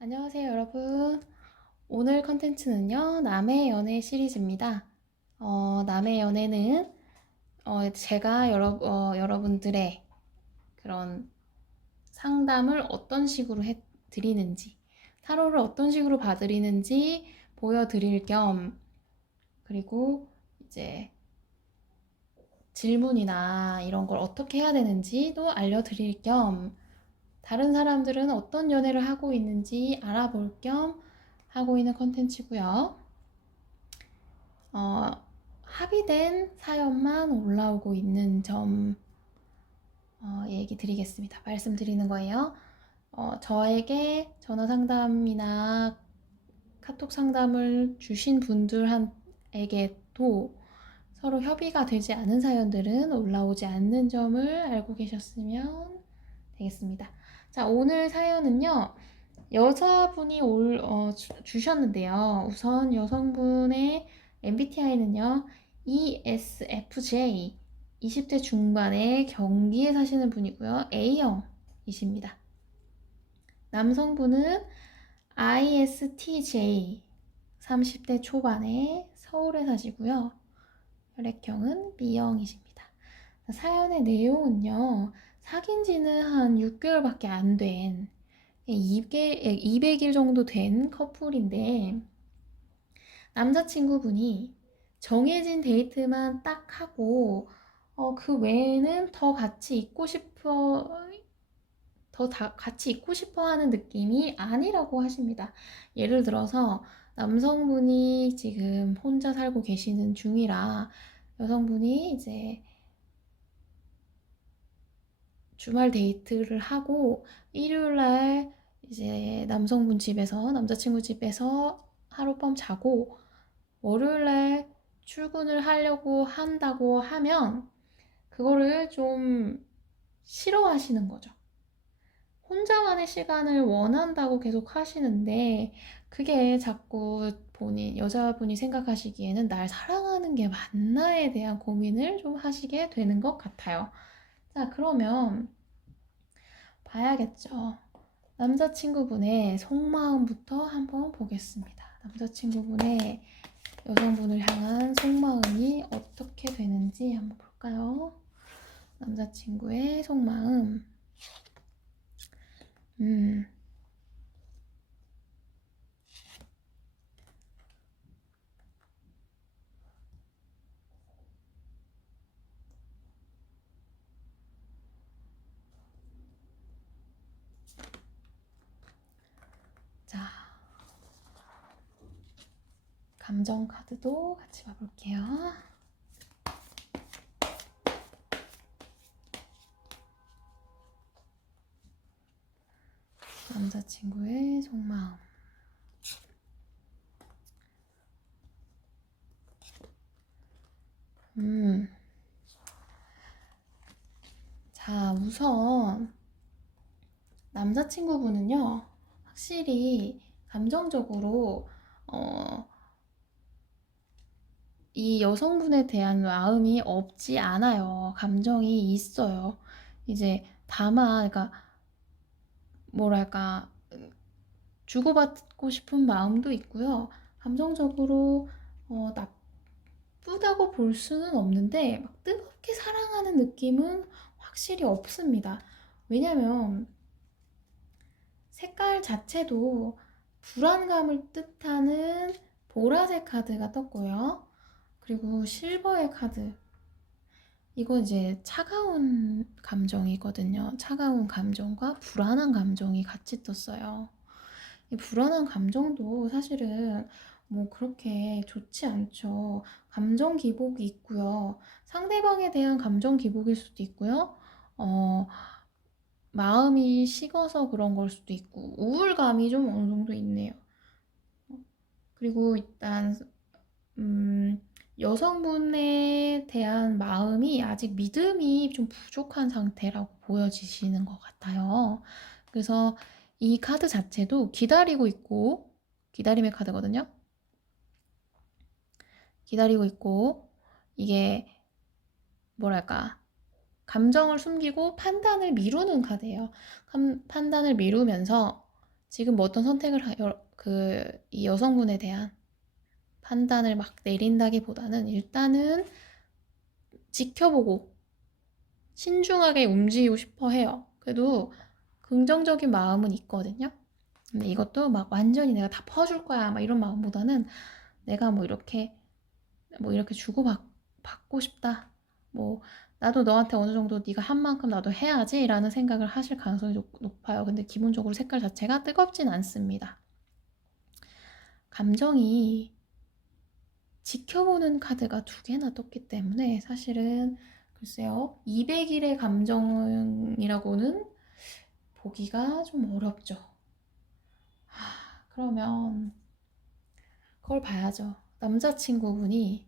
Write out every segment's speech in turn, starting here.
안녕하세요, 여러분. 오늘 컨텐츠는요, 남의 연애 시리즈입니다. 어, 남의 연애는 어, 제가 여러, 어, 여러분들의 그런 상담을 어떤 식으로 해 드리는지, 타로를 어떤 식으로 봐드리는지 보여드릴 겸, 그리고 이제 질문이나 이런 걸 어떻게 해야 되는지도 알려드릴 겸, 다른 사람들은 어떤 연애를 하고 있는지 알아볼 겸 하고 있는 컨텐츠고요. 어, 합의된 사연만 올라오고 있는 점 어, 얘기 드리겠습니다. 말씀드리는 거예요. 어, 저에게 전화 상담이나 카톡 상담을 주신 분들에게도 서로 협의가 되지 않은 사연들은 올라오지 않는 점을 알고 계셨으면 되겠습니다. 자, 오늘 사연은요, 여자분이 올, 어, 주, 주셨는데요. 우선 여성분의 MBTI는요, ESFJ, 20대 중반의 경기에 사시는 분이고요. A형이십니다. 남성분은 ISTJ, 30대 초반에 서울에 사시고요. 혈액형은 B형이십니다. 사연의 내용은요, 사귄 지는 한 6개월밖에 안 된, 200, 200일 정도 된 커플인데, 남자친구분이 정해진 데이트만 딱 하고, 어, 그 외에는 더 같이 있고 싶어, 더 다 같이 있고 싶어 하는 느낌이 아니라고 하십니다. 예를 들어서, 남성분이 지금 혼자 살고 계시는 중이라, 여성분이 이제 주말 데이트를 하고 일요일 날 이제 남성분 집에서 남자친구 집에서 하룻밤 자고 월요일 날 출근을 하려고 한다고 하면 그거를 좀 싫어하시는 거죠. 혼자만의 시간을 원한다고 계속 하시는데 그게 자꾸 본인 여자분이 생각하시기에는 날 사랑하는 게 맞나에 대한 고민을 좀 하시게 되는 것 같아요. 자, 그러면 봐야겠죠. 남자친구분의 속마음부터 한번 보겠습니다. 남자친구분의 여성분을 향한 속마음이 어떻게 되는지 한번 볼까요? 남자친구의 속마음. 음. 자, 감정 카드도 같이 봐볼게요. 남자친구의 속마음. 음. 자, 우선 남자친구분은요, 확실히 감정적으로 어, 이 여성분에 대한 마음이 없지 않아요. 감정이 있어요. 이제 다만, 그러니까 뭐랄까 주고받고 싶은 마음도 있고요. 감정적으로 어, 나쁘다고 볼 수는 없는데 막 뜨겁게 사랑하는 느낌은 확실히 없습니다. 왜냐면 색깔 자체도 불안감을 뜻하는 보라색 카드가 떴고요. 그리고 실버의 카드. 이건 이제 차가운 감정이거든요. 차가운 감정과 불안한 감정이 같이 떴어요. 이 불안한 감정도 사실은 뭐 그렇게 좋지 않죠. 감정 기복이 있고요. 상대방에 대한 감정 기복일 수도 있고요. 어, 마음이 식어서 그런 걸 수도 있고, 우울감이 좀 어느 정도 있네요. 그리고 일단, 음, 여성분에 대한 마음이 아직 믿음이 좀 부족한 상태라고 보여지시는 것 같아요. 그래서 이 카드 자체도 기다리고 있고, 기다림의 카드거든요. 기다리고 있고, 이게 뭐랄까, 감정을 숨기고 판단을 미루는 카드예요. 판단을 미루면서 지금 뭐 어떤 선택을 그 이 여성분에 대한 판단을 막 내린다기보다는 일단은 지켜보고 신중하게 움직이고 싶어 해요. 그래도 긍정적인 마음은 있거든요. 근데 이것도 막 완전히 내가 다 퍼줄 거야 막 이런 마음보다는 내가 뭐 이렇게 뭐 이렇게 주고 받, 받고 싶다. 뭐 나도 너한테 어느 정도 네가 한 만큼 나도 해야지라는 생각을 하실 가능성이 높 아요. 근데 기본적으로 색깔 자체가 뜨겁진 않습니다. 감정이 지켜보는 카드가 두 개나 떴기 때문에 사실은 글쎄요 200일의 감정이라고는 보기가 좀 어렵죠. 하, 그러면 그걸 봐야죠. 남자친구분이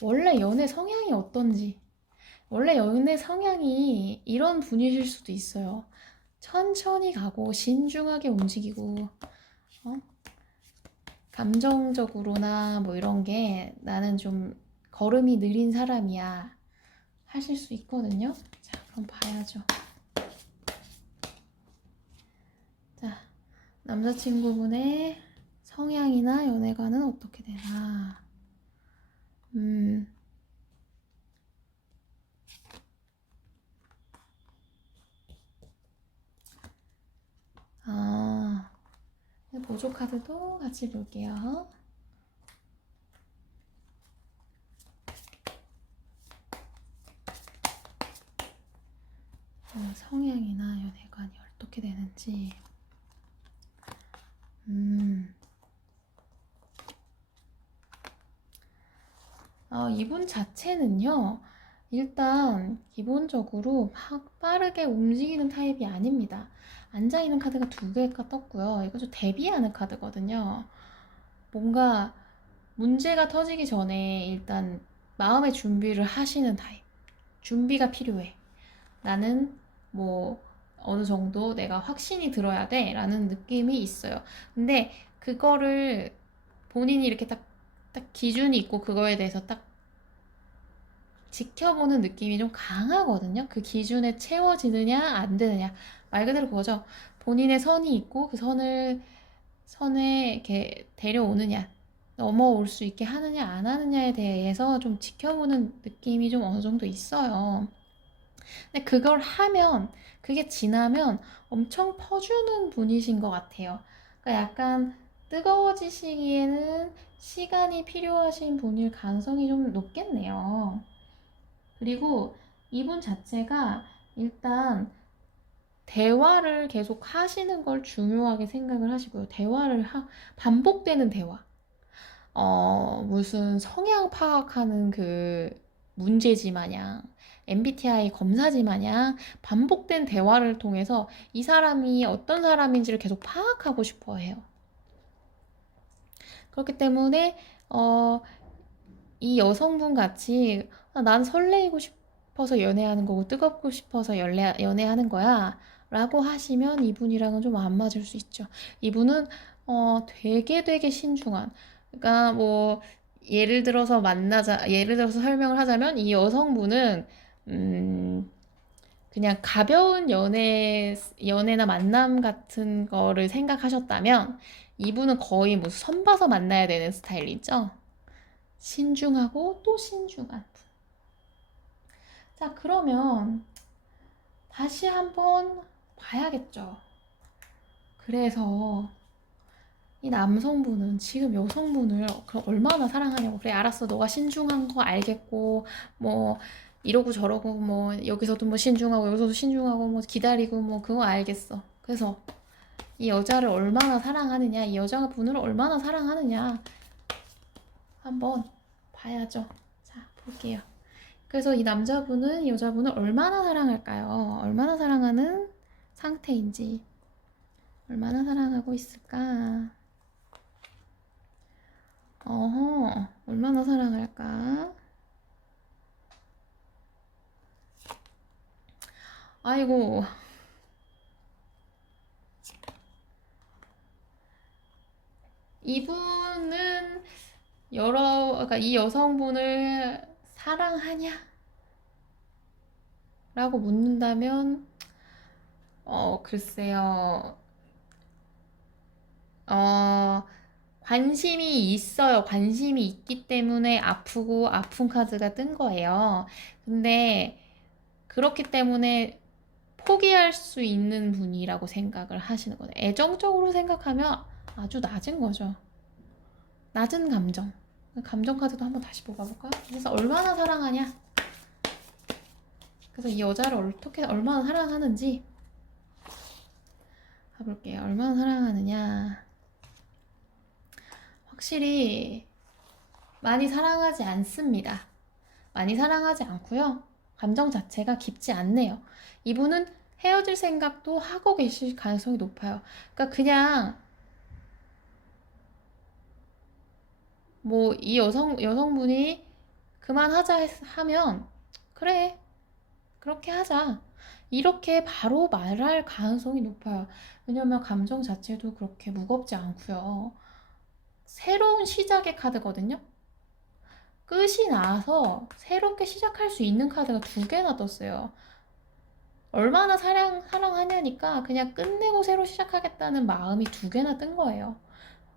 원래 연애 성향이 어떤지 원래 연애 성향이 이런 분이실 수도 있어요. 천천히 가고 신중하게 움직이고 어? 감정적으로나 뭐 이런 게 나는 좀 걸음이 느린 사람이야 하실 수 있거든요. 자, 그럼 봐야죠. 자, 남자친구분의 성향이나 연애관은 어떻게 되나? 음. 아, 보조 카드도 같이 볼게요. 어, 성향이나 연애관이 어떻게 되는지. 음. 어, 이분 자체는요, 일단 기본적으로 막 빠르게 움직이는 타입이 아닙니다. 앉아있는 카드가 두 개가 떴고요. 이거 좀 대비하는 카드거든요. 뭔가 문제가 터지기 전에 일단 마음의 준비를 하시는 타입. 준비가 필요해. 나는 뭐 어느 정도 내가 확신이 들어야 돼 라는 느낌이 있어요. 근데 그거를 본인이 이렇게 딱, 딱 기준이 있고 그거에 대해서 딱 지켜보는 느낌이 좀 강하거든요. 그 기준에 채워지느냐, 안 되느냐. 말 그대로 그거죠. 본인의 선이 있고 그 선을, 선에 이렇게 데려오느냐, 넘어올 수 있게 하느냐, 안 하느냐에 대해서 좀 지켜보는 느낌이 좀 어느 정도 있어요. 근데 그걸 하면, 그게 지나면 엄청 퍼주는 분이신 것 같아요. 그러니까 약간 뜨거워지시기에는 시간이 필요하신 분일 가능성이 좀 높겠네요. 그리고 이분 자체가 일단 대화를 계속 하시는 걸 중요하게 생각을 하시고요. 대화를 하, 반복되는 대화. 어, 무슨 성향 파악하는 그 문제지 마냥, MBTI 검사지 마냥 반복된 대화를 통해서 이 사람이 어떤 사람인지를 계속 파악하고 싶어 해요. 그렇기 때문에, 어, 이 여성분 같이 아, 난 설레이고 싶어서 연애하는 거고 뜨겁고 싶어서 연애, 연애하는 거야 라고 하시면 이분이랑은 좀 안 맞을 수 있죠. 이분은 어, 되게 되게 신중한 그러니까 뭐 예를 들어서 만나자 예를 들어서 설명을 하자면 이 여성분은 음 그냥 가벼운 연애 연애나 만남 같은 거를 생각하셨다면 이분은 거의 뭐 선 봐서 만나야 되는 스타일이죠. 신중하고 또 신중한 자, 그러면 다시 한번 봐야겠죠. 그래서 이 남성분은 지금 여성분을 얼마나 사랑하냐고. 그래, 알았어. 너가 신중한 거 알겠고, 뭐, 이러고 저러고, 뭐, 여기서도 뭐 신중하고, 여기서도 신중하고, 뭐, 기다리고, 뭐, 그거 알겠어. 그래서 이 여자를 얼마나 사랑하느냐, 이 여자분을 얼마나 사랑하느냐, 한번 봐야죠. 자, 볼게요. 그래서 이 남자분은 이 여자분을 얼마나 사랑할까요? 얼마나 사랑하는 상태인지. 얼마나 사랑하고 있을까? 어허, 얼마나 사랑할까? 아이고. 이분은 여러, 그러니까 이 여성분을 사랑하냐? 라고 묻는다면, 어, 글쎄요. 관심이 있어요. 관심이 있기 때문에 아프고 아픈 카드가 뜬 거예요. 근데 그렇기 때문에 포기할 수 있는 분이라고 생각을 하시는 거예요. 애정적으로 생각하면 아주 낮은 거죠. 낮은 감정. 감정 카드도 한번 다시 뽑아볼까? 그래서 얼마나 사랑하냐? 그래서 이 여자를 어떻게 얼마나 사랑하는지 가볼게요. 얼마나 사랑하느냐? 확실히 많이 사랑하지 않습니다. 많이 사랑하지 않고요. 감정 자체가 깊지 않네요. 이분은 헤어질 생각도 하고 계실 가능성이 높아요. 그러니까 그냥 뭐 이 여성 여성분이 그만하자 했- 하면 그래 그렇게 하자 이렇게 바로 말할 가능성이 높아요. 왜냐면 감정 자체도 그렇게 무겁지 않고요. 새로운 시작의 카드거든요. 끝이 나서 새롭게 시작할 수 있는 카드가 두 개나 떴어요. 얼마나 사랑, 사랑하냐니까 그냥 끝내고 새로 시작하겠다는 마음이 두 개나 뜬 거예요.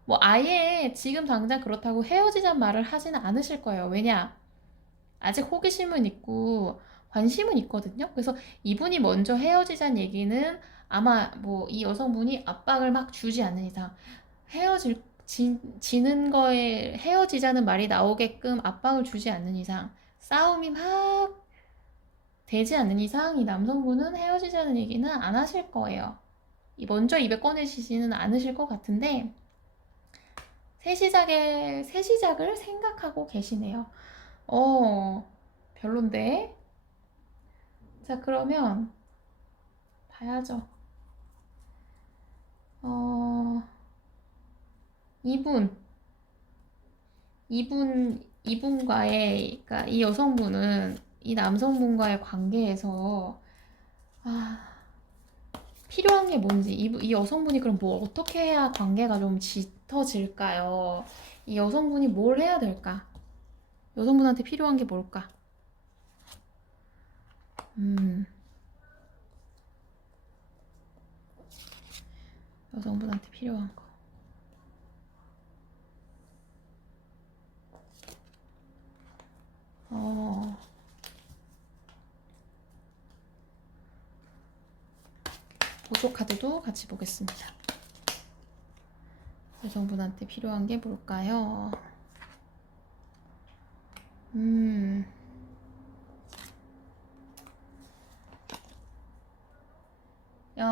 뭐 아예 지금 당장 그렇다고 헤어지자는 말을 하지는 않으실 거예요. 왜냐? 아직 호기심은 있고 관심은 있거든요. 그래서 이분이 먼저 헤어지자는 얘기는 아마 뭐 이 여성분이 압박을 막 주지 않는 이상 헤어질 지, 지는 거에 헤어지자는 말이 나오게끔 압박을 주지 않는 이상 싸움이 막 되지 않는 이상 이 남성분은 헤어지자는 얘기는 안 하실 거예요. 이 먼저 입에 꺼내시지는 않으실 것 같은데 새 시작의 새 시작을 생각하고 계시네요. 어, 별론데. 자, 그러면 봐야죠. 어, 이분, 이분, 이분과의, 그러니까 이 여성분은 이 남성분과의 관계에서 아, 필요한 게 뭔지, 이, 이 여성분이 그럼 뭐 어떻게 해야 관계가 좀 짙어질까요? 이 여성분이 뭘 해야 될까? 여성분한테 필요한 게 뭘까? 음, 여성분한테 필요한 거. 어, 보조 카드도 같이 보겠습니다. 여성분한테 필요한 게 뭘까요? 음,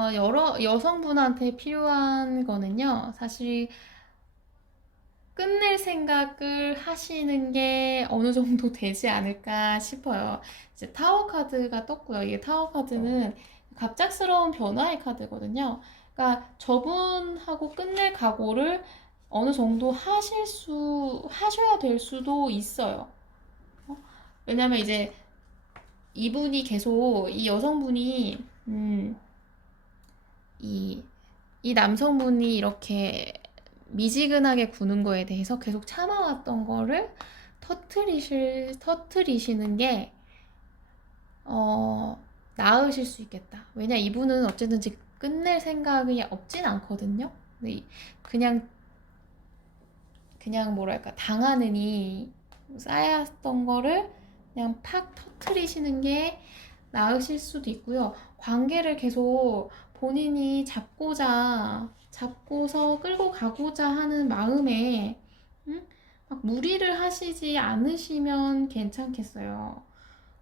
어, 여러 여성분한테 필요한 거는요, 사실 끝낼 생각을 하시는 게 어느 정도 되지 않을까 싶어요. 이제 타워 카드가 떴고요. 이게 타워 카드는 갑작스러운 변화의 카드거든요. 그러니까 저분하고 끝낼 각오를 어느 정도 하실 수, 하셔야 될 수도 있어요. 어? 왜냐면 이제 이분이 계속, 이 여성분이, 음, 이, 이 남성분이 이렇게 미지근하게 구는 거에 대해서 계속 참아왔던 거를 터트리실, 터트리시는 게, 어, 나으실 수 있겠다. 왜냐, 이분은 어쨌든지 끝낼 생각이 없진 않거든요. 그냥, 그냥 뭐랄까, 당하느니 쌓였던 거를 그냥 팍 터트리시는 게 나으실 수도 있고요. 관계를 계속 본인이 잡고자, 잡고서 끌고 가고자 하는 마음에, 응? 막 무리를 하시지 않으시면 괜찮겠어요.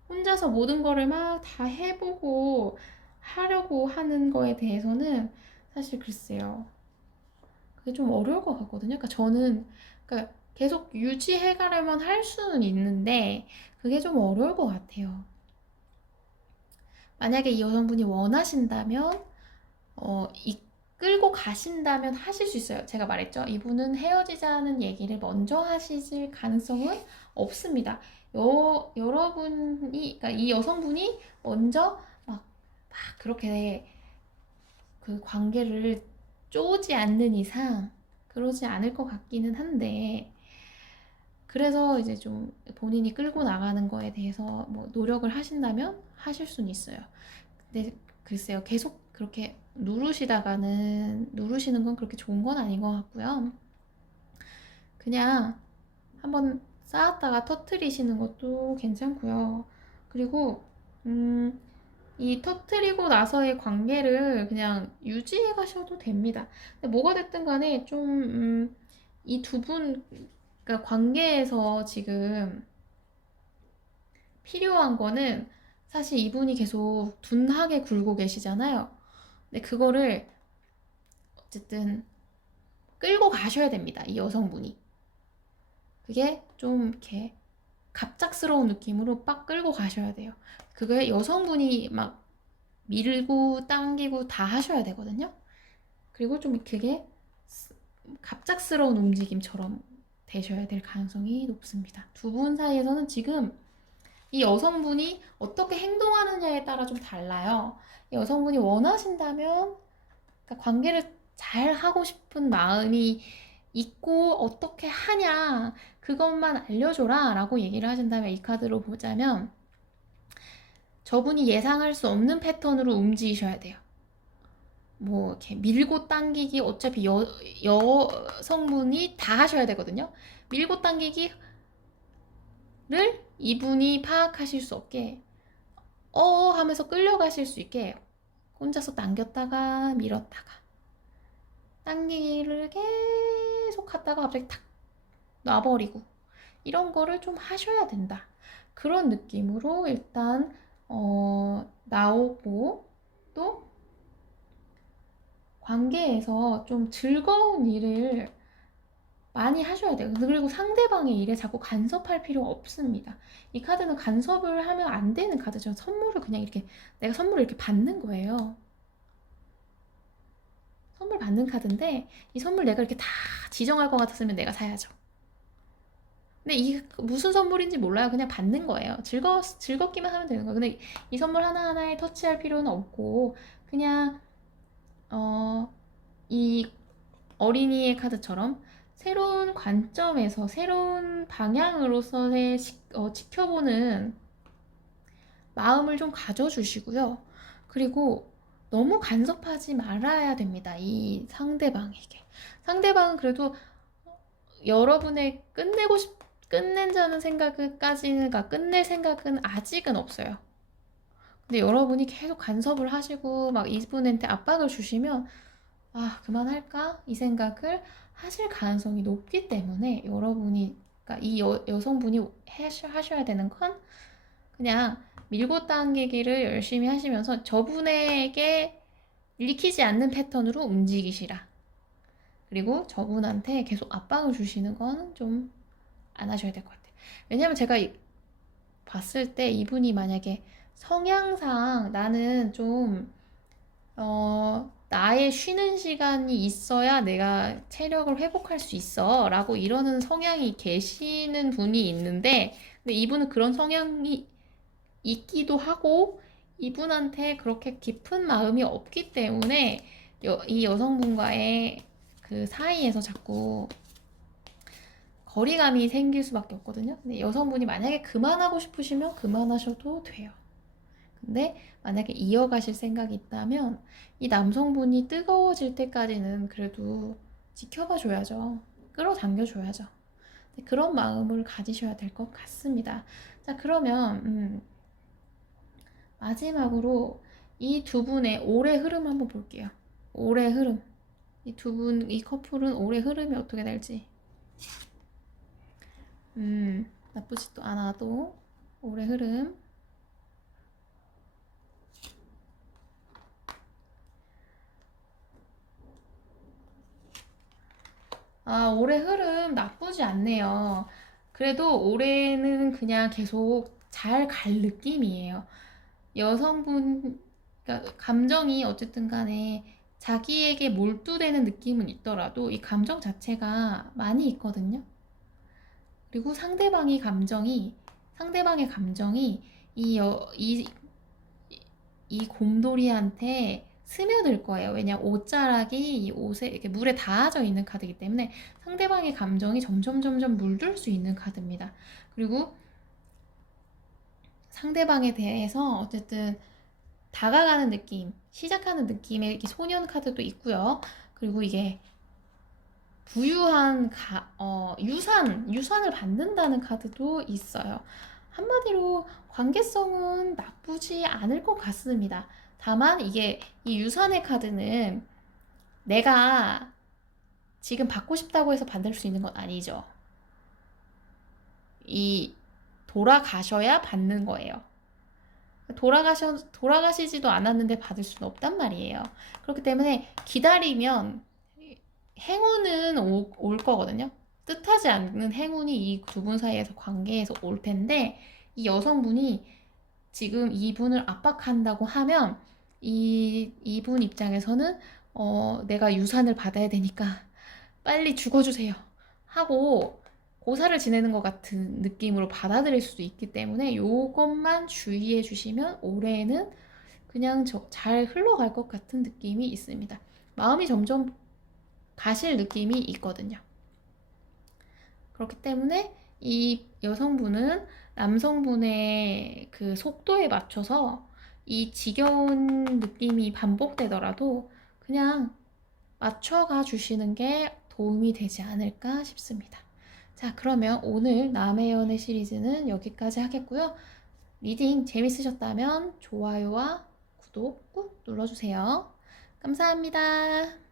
혼자서 모든 거를 막 다 해보고 하려고 하는 거에 대해서는 사실 글쎄요. 그게 좀 어려울 것 같거든요. 그러니까 저는, 그러니까 계속 유지해 가려면 할 수는 있는데, 그게 좀 어려울 것 같아요. 만약에 이 여성분이 원하신다면, 어, 이끌고 가신다면 하실 수 있어요. 제가 말했죠. 이분은 헤어지자는 얘기를 먼저 하실 가능성은 없습니다. 여, 여러분이, 그러니까 이 여성분이 먼저 막, 막 그렇게 그 관계를 쪼지 않는 이상 그러지 않을 것 같기는 한데, 그래서 이제 좀 본인이 끌고 나가는 거에 대해서 뭐 노력을 하신다면 하실 수는 있어요. 근데 글쎄요, 계속 그렇게 누르시다가는 누르시는 건 그렇게 좋은 건 아닌 것 같고요. 그냥 한번 쌓았다가 터트리시는 것도 괜찮고요. 그리고 음, 이 터트리고 나서의 관계를 그냥 유지해 가셔도 됩니다. 뭐가 됐든 간에 좀, 음, 이두 분, 그러니까 관계에서 지금 필요한 거는 사실 이분이 계속 둔하게 굴고 계시잖아요. 근데 그거를 어쨌든 끌고 가셔야 됩니다. 이 여성분이. 그게 좀 이렇게 갑작스러운 느낌으로 빡 끌고 가셔야 돼요. 그게 여성분이 막 밀고 당기고 다 하셔야 되거든요. 그리고 좀 그게 스- 갑작스러운 움직임처럼 되셔야 될 가능성이 높습니다. 두 분 사이에서는 지금 이 여성분이 어떻게 행동하느냐에 따라 좀 달라요. 이 여성분이 원하신다면 그러니까 관계를 잘 하고 싶은 마음이 있고 어떻게 하냐 그것만 알려줘라 라고 얘기를 하신다면 이 카드로 보자면 저분이 예상할 수 없는 패턴으로 움직이셔야 돼요. 뭐 이렇게 밀고 당기기 어차피 여, 여성분이 다 하셔야 되거든요. 밀고 당기기 를 이분이 파악하실 수 없게 어 하면서 끌려가실 수 있게 혼자서 당겼다가 밀었다가 당기기를 계속 하다가 갑자기 탁 놔버리고 이런 거를 좀 하셔야 된다. 그런 느낌으로 일단 어, 나오고 또 관계에서 좀 즐거운 일을 많이 하셔야 돼요. 그리고 상대방의 일에 자꾸 간섭할 필요 없습니다. 이 카드는 간섭을 하면 안 되는 카드죠. 선물을 그냥 이렇게 내가 선물을 이렇게 받는 거예요. 선물 받는 카드인데 이 선물 내가 이렇게 다 지정할 것 같았으면 내가 사야죠. 근데 이 무슨 선물인지 몰라요. 그냥 받는 거예요. 즐거 즐겁기만 하면 되는 거예요. 근데 이 선물 하나 하나에 터치할 필요는 없고 그냥 어, 이 어린이의 카드처럼 새로운 관점에서 새로운 방향으로서의 지, 어, 지켜보는 마음을 좀 가져주시고요. 그리고 너무 간섭하지 말아야 됩니다. 이 상대방에게. 상대방은 그래도 여러분의 끝내고 싶, 끝낸다는 생각까지는, 그러니까 끝낼 생각은 아직은 없어요. 근데 여러분이 계속 간섭을 하시고 막 이분한테 압박을 주시면 아, 그만할까? 이 생각을 하실 가능성이 높기 때문에 여러분이, 그러니까 이 여, 여성분이 하셔- 하셔야 되는 건 그냥 밀고 당기기를 열심히 하시면서 저분에게 읽히지 않는 패턴으로 움직이시라. 그리고 저분한테 계속 압박을 주시는 건 좀 안 하셔야 될 것 같아요. 왜냐면 제가 이- 봤을 때 이분이 만약에 성향상 나는 좀, 어, 나의 쉬는 시간이 있어야 내가 체력을 회복할 수 있어. 라고 이러는 성향이 계시는 분이 있는데, 근데 이분은 그런 성향이 있기도 하고, 이분한테 그렇게 깊은 마음이 없기 때문에, 여, 이 여성분과의 그 사이에서 자꾸 거리감이 생길 수밖에 없거든요. 근데 여성분이 만약에 그만하고 싶으시면 그만하셔도 돼요. 근데 만약에 이어가실 생각이 있다면 이 남성분이 뜨거워질 때까지는 그래도 지켜봐 줘야죠. 끌어당겨 줘야죠. 근데 그런 마음을 가지셔야 될 것 같습니다. 자, 그러면 음, 마지막으로 이 두 분의 올해 흐름 한번 볼게요. 올해 흐름. 이 두 분, 이 커플은 올해 흐름이 어떻게 될지. 음, 나쁘지도 않아도 올해 흐름. 아, 올해 흐름 나쁘지 않네요. 그래도 올해는 그냥 계속 잘 갈 느낌이에요. 여성분, 그러니까 감정이 어쨌든 간에 자기에게 몰두되는 느낌은 있더라도 이 감정 자체가 많이 있거든요. 그리고 상대방이 감정이, 상대방의 감정이 이, 여, 이, 이 곰돌이한테 스며들 거예요. 왜냐, 옷자락이 이 옷에 이렇게 물에 닿아져 있는 카드이기 때문에 상대방의 감정이 점점 점점 물들 수 있는 카드입니다. 그리고 상대방에 대해서 어쨌든 다가가는 느낌, 시작하는 느낌의 이렇게 소년 카드도 있고요. 그리고 이게 부유한 가, 어, 유산, 유산을 받는다는 카드도 있어요. 한마디로 관계성은 나쁘지 않을 것 같습니다. 다만 이게 이 유산의 카드는 내가 지금 받고 싶다고 해서 받을 수 있는 건 아니죠. 이 돌아가셔야 받는 거예요. 돌아가셔, 돌아가시지도 않았는데 받을 수는 없단 말이에요. 그렇기 때문에 기다리면 행운은 오- 올 거거든요. 뜻하지 않는 행운이 이 두 분 사이에서 관계에서 올 텐데 이 여성분이 지금 이분을 압박한다고 하면 이 이분 입장에서는 어, 내가 유산을 받아야 되니까 빨리 죽어주세요 하고 고사를 지내는 것 같은 느낌으로 받아들일 수도 있기 때문에 요것만 주의해 주시면 올해는 그냥 저- 잘 흘러갈 것 같은 느낌이 있습니다. 마음이 점점 가실 느낌이 있거든요. 그렇기 때문에 이 여성분은 남성분의 그 속도에 맞춰서 이 지겨운 느낌이 반복되더라도 그냥 맞춰가 주시는 게 도움이 되지 않을까 싶습니다. 자, 그러면 오늘 남의 연애 시리즈는 여기까지 하겠고요. 리딩 재밌으셨다면 좋아요와 구독 꾹 눌러주세요. 감사합니다.